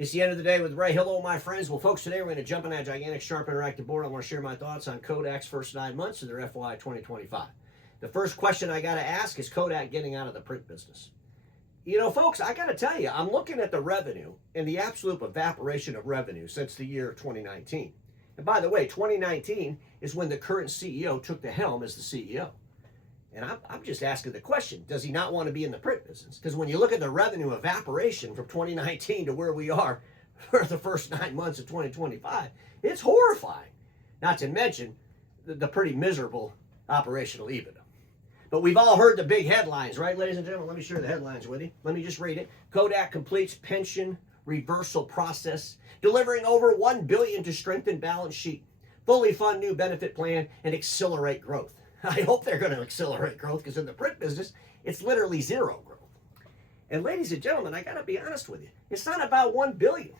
It's the end of the day with Ray. Hello, my friends. Well, folks, today we're going to jump on that gigantic, sharp, interactive board. I want to share my thoughts on Kodak's first 9 months of their FY 2025. The first question I got to ask is Kodak getting out of the print business? You know, folks, I got to tell you, I'm looking at the revenue and the absolute evaporation of revenue since the year 2019. And by the way, 2019 is when the current CEO took the helm as the CEO. And I'm just asking the question, does he not want to be in the print business? Because when you look at the revenue evaporation from 2019 to where we are for the first 9 months of 2025, it's horrifying. Not to mention the pretty miserable operational EBITDA. But we've all heard the big headlines, right, ladies and gentlemen? Let me share the headlines with you. Let me just read it. Kodak completes pension reversal process, delivering over $1 billion to strengthen balance sheet, fully fund new benefit plan, and accelerate growth. I hope they're going to accelerate growth, because in the print business, it's literally zero growth. And ladies and gentlemen, I got to be honest with you. It's not about $1 billion.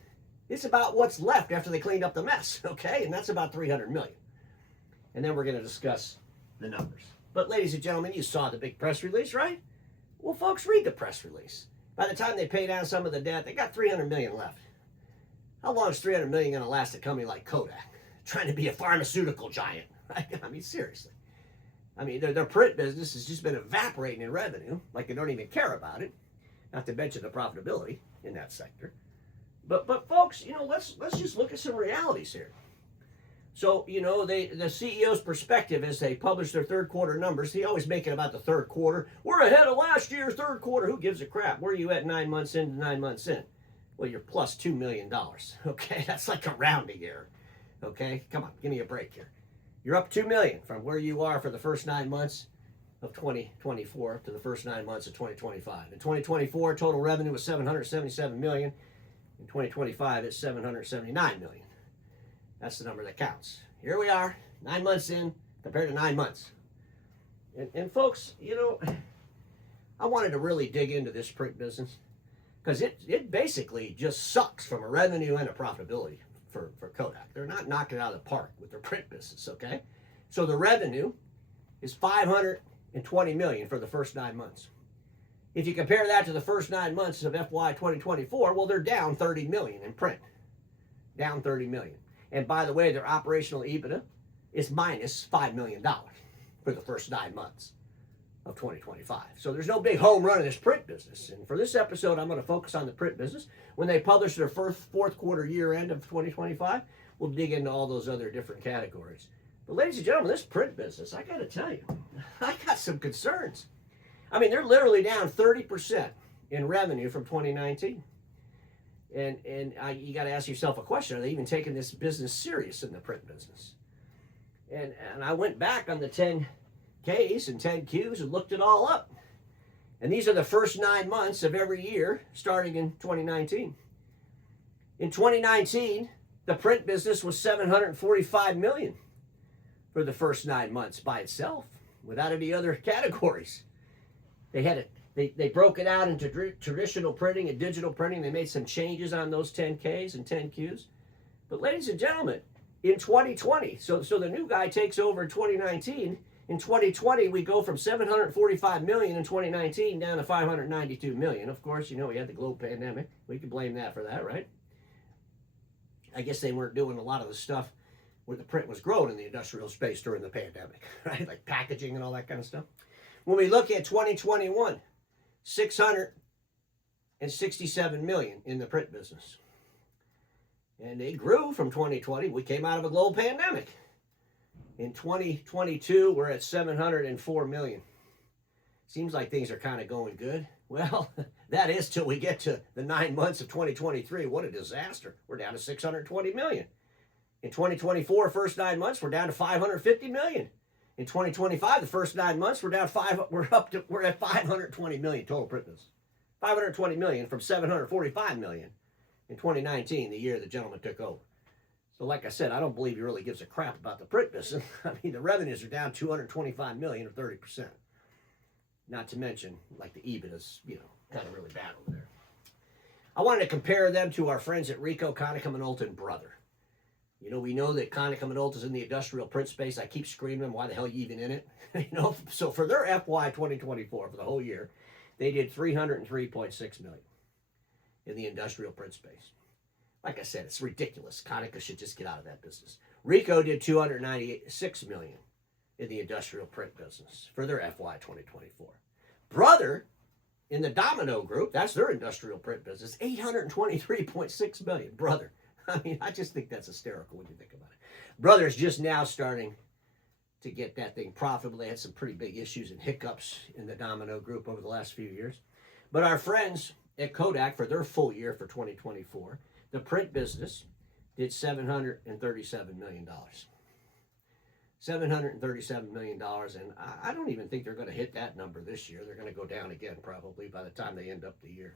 It's about what's left after they cleaned up the mess, okay? And that's about $300 million. And then we're going to discuss the numbers. But ladies and gentlemen, you saw the big press release, right? Well, folks, read the press release. By the time they pay down some of the debt, they got $300 million left. How long is $300 million going to last a company like Kodak, trying to be a pharmaceutical giant, right? I mean, seriously. I mean, their print business has just been evaporating in revenue, like they don't even care about it, not to mention the profitability in that sector. But folks, you know, let's just look at some realities here. So, you know, the CEO's perspective as they publish their third quarter numbers, they always make it about the third quarter. We're ahead of last year's third quarter. Who gives a crap? Where are you at 9 months in to 9 months in? Well, you're plus $2 million. Okay, that's like a rounding error. Okay, come on, give me a break here. You're up $2 million from where you are for the first 9 months of 2024 to the first 9 months of 2025. In 2024, total revenue was $777 million. In 2025, it's $779 million. That's the number that counts. Here we are, 9 months in compared to 9 months. And folks, you know, I wanted to really dig into this print business because it basically just sucks from a revenue and a profitability for Kodak. They're not knocking it out of the park with their print business, okay? So the revenue is $520 million for the first 9 months. If you compare that to the first 9 months of FY 2024, well, they're down $30 million in print. Down $30 million. And by the way, their operational EBITDA is minus $5 million for the first 9 months of 2025. So there's no big home run in this print business. And for this episode, I'm going to focus on the print business. When they publish their fourth quarter year end of 2025, we'll dig into all those other different categories. But ladies and gentlemen, this print business, I got to tell you, I got some concerns. I mean, they're literally down 30% in revenue from 2019. And you got to ask yourself a question. Are they even taking this business serious in the print business? And I went back on the 10Ks and 10Qs and looked it all up. And these are the first 9 months of every year starting in 2019. In 2019, the print business was $745 million for the first 9 months by itself, without any other categories. They broke it out into traditional printing and digital printing. They made some changes on those 10Ks and 10Qs. But ladies and gentlemen, in 2020, so the new guy takes over in 2019. In 2020, we go from $745 million in 2019 down to $592 million. Of course, you know, we had the global pandemic. We could blame that for that, right? I guess they weren't doing a lot of the stuff where the print was growing in the industrial space during the pandemic, right? Like packaging and all that kind of stuff. When we look at 2021, $667 million in the print business. And they grew from 2020. We came out of a global pandemic. In 2022, we're at $704 million. Seems like things are kind of going good. Well, that is till we get to the 9 months of 2023. What a disaster. We're down to $620 million. In 2024, first 9 months, we're down to $550 million. In 2025, the first 9 months, we're at $520 million total print business. $520 million from $745 million in 2019, the year the gentleman took over. So like I said, I don't believe he really gives a crap about the print business. I mean, the revenues are down $225 million or 30%. Not to mention, like the EBITDA's, you know, kind of really bad over there. I wanted to compare them to our friends at Ricoh, Konica Minolta, and Brother. You know, we know that Konica Minolta is in the industrial print space. I keep screaming, why the hell are you even in it? You know, so for their FY 2024, for the whole year, they did $303.6 million in the industrial print space. Like I said, it's ridiculous. Konica should just get out of that business. Ricoh did $296 million in the industrial print business for their FY 2024. Brother, in the Domino Group, that's their industrial print business, $823.6 million. Brother, I mean, I just think that's hysterical when you think about it. Brother's just now starting to get that thing profitable. They had some pretty big issues and hiccups in the Domino Group over the last few years. But our friends at Kodak, for their full year for 2024, the print business did $737 million. $737 million, and I don't even think they're going to hit that number this year. They're going to go down again probably by the time they end up the year.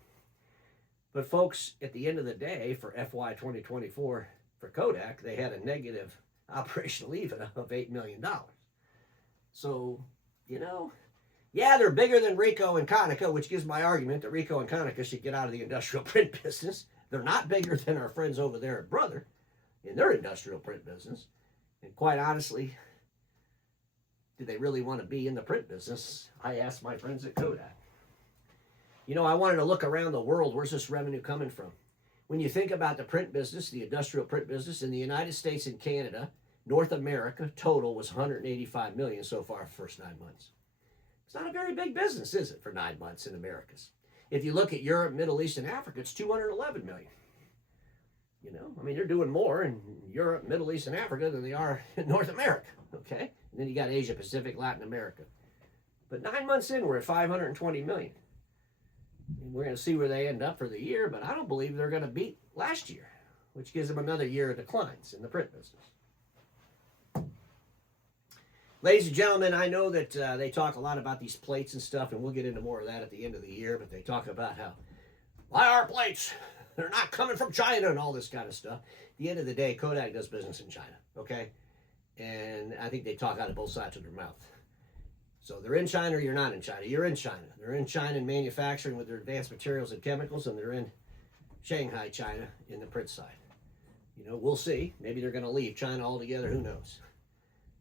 But folks, at the end of the day, for FY 2024 for Kodak, they had a negative operational EBITDA of $8 million. So, you know, yeah, they're bigger than Ricoh and Konica, which gives my argument that Ricoh and Konica should get out of the industrial print business. They're not bigger than our friends over there at Brother in their industrial print business. And quite honestly, do they really want to be in the print business? I asked my friends at Kodak. You know, I wanted to look around the world. Where's this revenue coming from? When you think about the print business, the industrial print business in the United States and Canada, North America total was $185 million so far for the first 9 months. It's not a very big business, is it, for 9 months in Americas? If you look at Europe, Middle East, and Africa, it's $211 million. You know, I mean, they're doing more in Europe, Middle East, and Africa than they are in North America, okay? And then you got Asia Pacific, Latin America. But 9 months in, we're at $520 million. And we're going to see where they end up for the year, but I don't believe they're going to beat last year, which gives them another year of declines in the print business. Ladies and gentlemen, I know that they talk a lot about these plates and stuff, and we'll get into more of that at the end of the year, but they talk about how, why are plates? They're not coming from China and all this kind of stuff. At the end of the day, Kodak does business in China, okay? And I think they talk out of both sides of their mouth. So they're in China or you're not in China. You're in China. They're in China in manufacturing with their advanced materials and chemicals, and they're in Shanghai, China in the print side. You know, we'll see. Maybe they're going to leave China altogether. Who knows?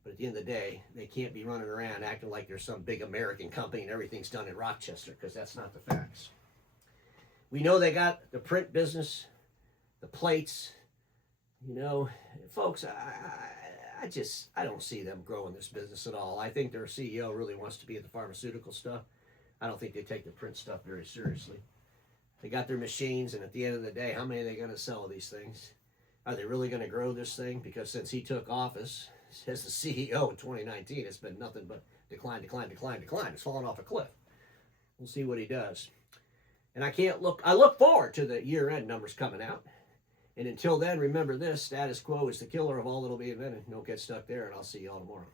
But at the end of the day, they can't be running around acting like there's some big American company and everything's done in Rochester, because that's not the facts. We know they got the print business, the plates. You know, folks, I don't see them growing this business at all. I think their CEO really wants to be in the pharmaceutical stuff. I don't think they take the print stuff very seriously. They got their machines, and at the end of the day, how many are they going to sell of these things? Are they really going to grow this thing? Because since he took office as the CEO in 2019, it's been nothing but decline, decline, decline, decline. It's fallen off a cliff. We'll see what he does. And I look forward to the year-end numbers coming out. And until then, remember this, status quo is the killer of all that'll be invented. Don't get stuck there, and I'll see you all tomorrow.